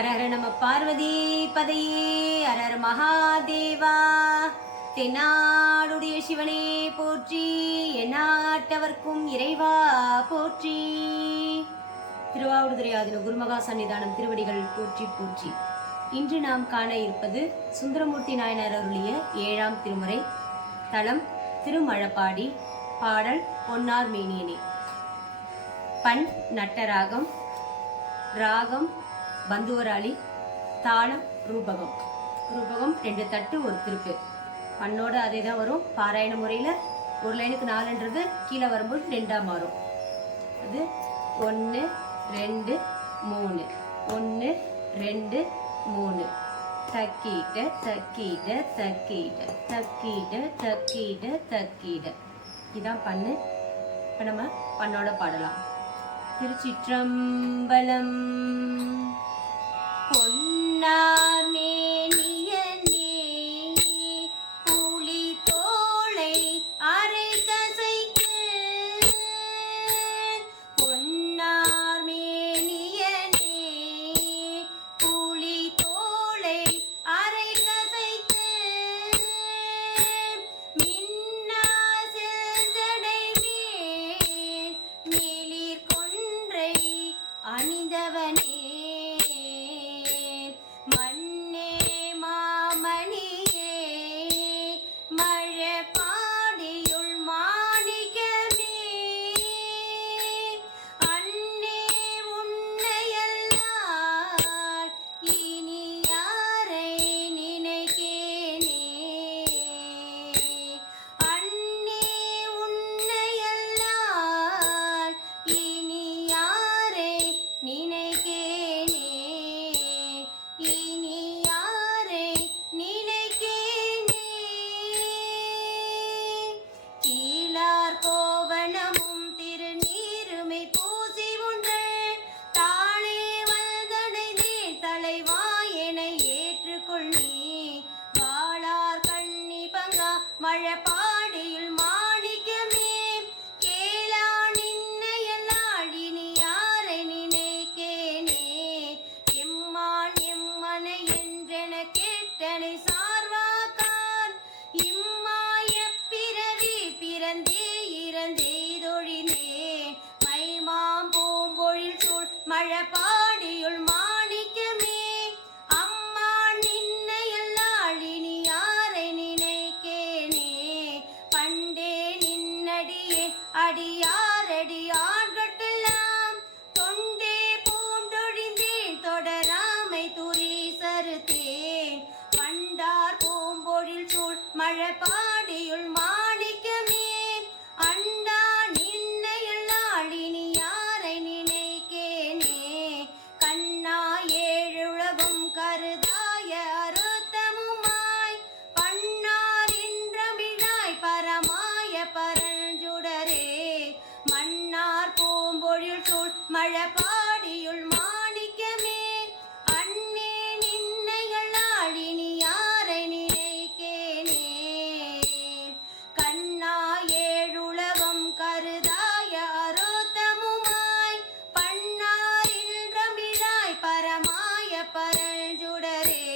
ஹரஹர நம பார்வதி பதையே ஹரஹர மகாதேவா. தென்னாடுடைய சிவனே போற்றி, எந்நாட்டவர்க்கும் இறைவா போற்றி. திருவாவடுதுறை ஆதீன குருமகா சன்னிதானம் திருவடிகள் போற்றி போற்றி. இன்று நாம் காண இருப்பது சுந்தரமூர்த்தி நாயனார் அருளிய 7ஆம் திருமுறை. தலம் திருமழப்பாடி. பாடல் பொன்னார் மேனியனே. பண் நட்டராகம், ராகம் பந்துவராளி, தாளம் ரூபகம். ரூபகம் 2 தட்டு 1 திருப்பு. பண்ணோட அதே தான் வரும். பாராயண முறையில் ஒரு லைனுக்கு 4ன்றது கீழே வரும்போது 2ஆ மாறும். அது 1 2 3 1 2 3 தக்கீட்ட தக்கீட்ட தக்கீட்ட தக்கீட்ட தக்கீட்ட தக்கீட்ட. இதான் பண்ணு. இப்போ நம்ம பண்ணோட பாடலாம். திருச்சிற்றம்பலம். பொன்னார் மேனியனே புலி தோளை அரை கசைக்கு. பொன்னார் மேனியனே புலி தோளை அரை கசைக்கு. மின்னாசில் ஜடை மேல் மேலிற் கொன்றை அணிந்தவனே. மண்ணே மாமணியே மழபாடியுள் மாணிக்கமே. அன்னே உன்னையல்லால் இனி யாரை நினைக்கேனே. அன்னே உன்னையல்லால் இனி யாரை நினைக்கேனே. இனி யாரை நினைக்கேனே. கீழார் கோவணமும் திருநீருமை பூசி ஒன்று தாளே வந்தடைந்தே தலைவா என ஏற்றுக்கொள் நீ. வாளார் கண்ணி பங்கா மழபாடியுள் மாணிக்கமே. கேளா நின்னையல்லால் இனி யாரை நினைக்கேனே. எம்மான் எம்மனை என்றென கேட்டனை சார்வாக்கான். இம்மாய பிறவி பிறந்தே இறந்தெய்தொழிந்தேன். மைமாம் பூம்பொழில் சூழ் மழபாடியுள் மாணிக்கமே. அம்மா நின்னையல்லால் இனி யாரை நினைக்கேனே. பண்டே நின்னடியே அடியாரடியார்கட்டெல்லாம் தொண்டே பூண்டொழிந்தேன் தொடராமை துரி சருத்தேன். பண்டார் பூம்பொழில் சூழ் மழபாடியுள் மாணிக்கமே. அண்டா நின்னையல்லால் இனி யாரை நினைக்கேனே. கண்ணா ஏழுலகும் கருதாய அருத்தமுமாய் பண்ணார் இன்றமிழாய் பரமாய பரஞ்சுடரே. மன்னார் பூம்பொழில் சூழ் மழபாடியுள் மாணிக்கமே. அன்னே நின்னையல்லால் இனி யாரை நினைக்கேனே. கண்ணா ஏழுலகம் கருதாய அருத்தமுமாய் பண்ணார் இன்றமிழாய் பரமாய பரஞ்சுடரே.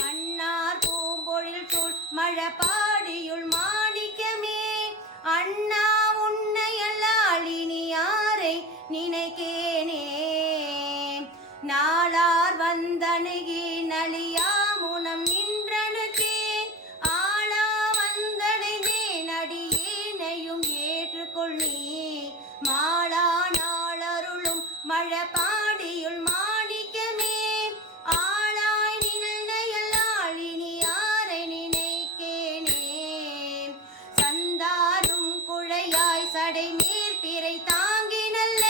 மன்னார் பூம்பொழில் சூழ் மழபாடியுள் மாணிக்கமே. அண்ணா உன்னையல்லால் இனி யாரை நினைக்கேனே. நாளார் வந்தணுகி நலியா முனம் நின்றனுக்கே. ஆளா வந்தடைந்தேன் அடியேனையும் ஏற்றுக்கொள் நீ. மாளா நாளருளும் மழபாடியுள் மாணிக்கமே. ஆளாய் நின்னையல்லால் இனி யாரை நினைக்கேனே. சந்தாரும் குழையாய் சடை மேற்பிறை தாங்கி நல்ல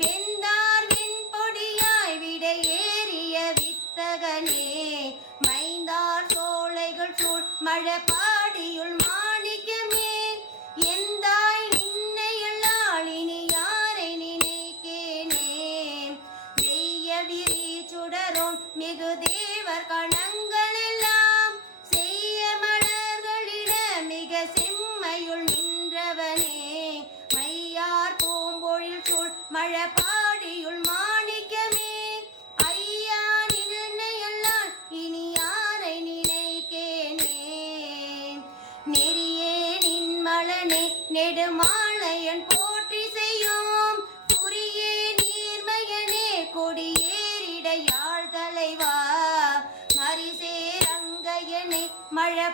வெந்தார் வெண்பொடியாய் விடையேறிய வித்தகனே. மைந்தார் சோலைகள் சூழ் மழபாடியுள் மாணிக்கமே. எந்தாய் நின்னையல்லால் இனி யாரை நினைக்கேனே. வெய்ய விரி சுடரோன் மிகு தேவர் கணங்கள் எல்லாம் செய்ய மலர்களிட மிக செம்மையுள் நின்றவனே. மையார் பூம்பொழில் சூழ் மழபாடியுள் மாணிக்கமே. ஐயா மாலையன் போற்றி செய்யும் புரியே நீர்மையனே கொடியேறிட யாழ் தலைவா மரிசே ரங்கையனே மழை